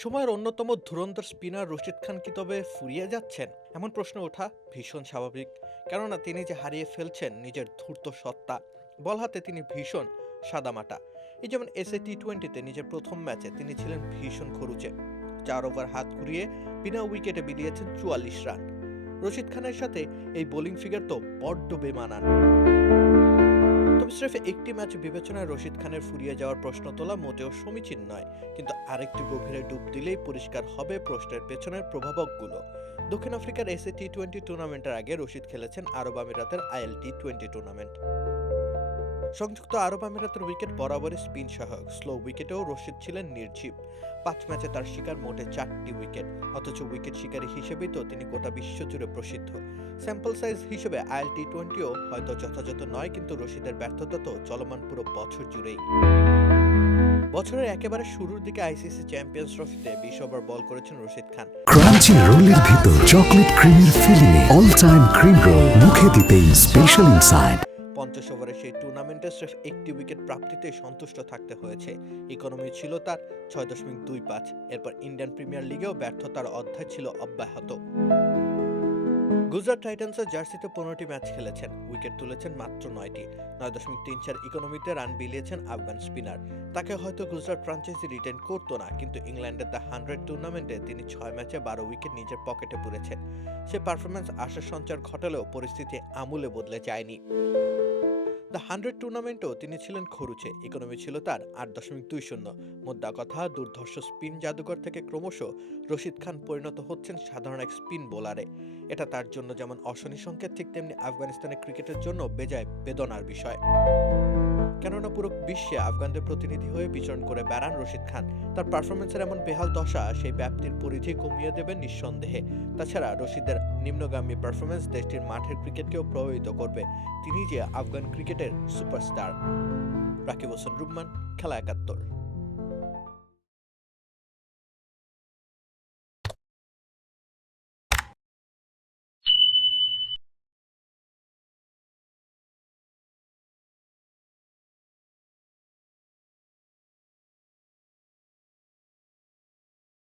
সময়ের অন্যতম ধুরন্ধর স্পিনার রশিদ খান কি তবে ফুরিয়ে যাচ্ছেন? এমন প্রশ্ন ওঠা ভীষণ স্বাভাবিক। কেননা তিনি যে হারিয়ে ফেলছেন নিজের ধূর্ত সত্তা। বল হাতে তিনি ভীষণ সাদামাটা। এই যেমন এসএ টি-20-তে নিজের প্রথম ম্যাচে তিনি ছিলেন ভীষণ খরুচে। 4 ওভার হাত ঘুরিয়ে বিনা উইকেটে বিলিয়েছেন 44 রান। রশিদ খানের সাথে এই বোলিং ফিগার তো বড্ড বেমানান। তবে স্রেফ একটি ম্যাচ বিবেচনায় রশিদ খানের ফুরিয়ে যাওয়ার প্রশ্ন তোলা মোটেও সমীচীন নয়। কিন্তু আরেকটু গভীরে ডুব দিলেই পরিষ্কার হবে প্রশ্নের পেছনের প্রভাবকগুলো। দক্ষিণ আফ্রিকার এসএ টি-20 টুর্নামেন্টের আগে রশিদ খেলেছেন আরব আমিরাতের IL-T20 টুর্নামেন্ট। সংযুক্ত আরব আমিরাতের উইকেট বরাবরই স্পিন সহায়ক। স্লো উইকেটেও রশিদ ছিলেন নির্জীব। 5 ম্যাচে তার শিকার মোটে 4টি উইকেট। অথচ উইকেট শিকারী হিসেবেই তো তিনি গোটা বিশ্বজুড়ে প্রসিদ্ধ। স্যাম্পল সাইজ হিসেবে IL-T20ও হয়তো যথাযথ নয়, কিন্তু রশিদের ব্যর্থতা তো চলমান পুরো বছর জুড়েই। বছরের একেবারে শুরুর দিকে আইসিসি চ্যাম্পিয়ন্স ট্রফিতে 20 ওভার বল করেছেন রশিদ খান। ক্রাঞ্চি রোলের ভিতর চকলেট ক্রিমের ফিলিং, অল টাইম ক্রিম রোল, মুখে দিতেই স্পেশাল ইনসাইড। 50 ওভারে সেই টুর্নামেন্টে স্রেফ একটি উইকেট প্রাপ্তিতেই সন্তুষ্ট থাকতে হয়েছে। ইকোনমি ছিল তার 6.25। এরপর ইন্ডিয়ান প্রিমিয়ার লিগেও ব্যর্থতার অধ্যায় ছিল অব্যাহত। গুজরাট টাইটান্সের জার্সিতে 15টি ম্যাচ খেলেছেন, উইকেট তুলেছেন মাত্র 9টি। 9.34 ইকোনমিতে রান বিলিয়েছেন আফগান স্পিনার। তাকে হয়তো গুজরাট ফ্রাঞ্চাইজি রিটেন করতো না, কিন্তু ইংল্যান্ডের দ্য 100 টুর্নামেন্টে তিনি 6 ম্যাচে 12 উইকেট নিজের পকেটে পুরেছেন। সে পারফরম্যান্স আশার সঞ্চার ঘটালেও পরিস্থিতি আমূলে বদলে যায়নি। দ্য 100 টুর্নামেন্টেও তিনি ছিলেন খরুচে। ইকোনমি ছিল তার 8.20। মোদ্দা কথা, দুর্ধর্ষ স্পিন জাদুঘর থেকে ক্রমশ রশিদ খান পরিণত হচ্ছেন সাধারণ এক স্পিন বোলারে। এটা তার জন্য যেমন অশনি সংকেত, ঠিক তেমনি আফগানিস্তানের ক্রিকেটের জন্য বেজায় বেদনার বিষয়। কেননা পুরো বিশ্বে আফগানদের প্রতিনিধি হয়ে বিচরণ করে বেড়ান রশিদ খান। তার পারফরমেন্সের এমন বেহাল দশা সেই ব্যাপ্তির পরিধি কমিয়ে দেবে নিঃসন্দেহে। তাছাড়া রশিদের নিম্নগামী পারফরমেন্স দেশটির মাঠের ক্রিকেটকেও প্রভাবিত করবে। তিনি যে আফগান ক্রিকেটের সুপারস্টার। রাকিব হোসেন রুম্মান, খেলা 71।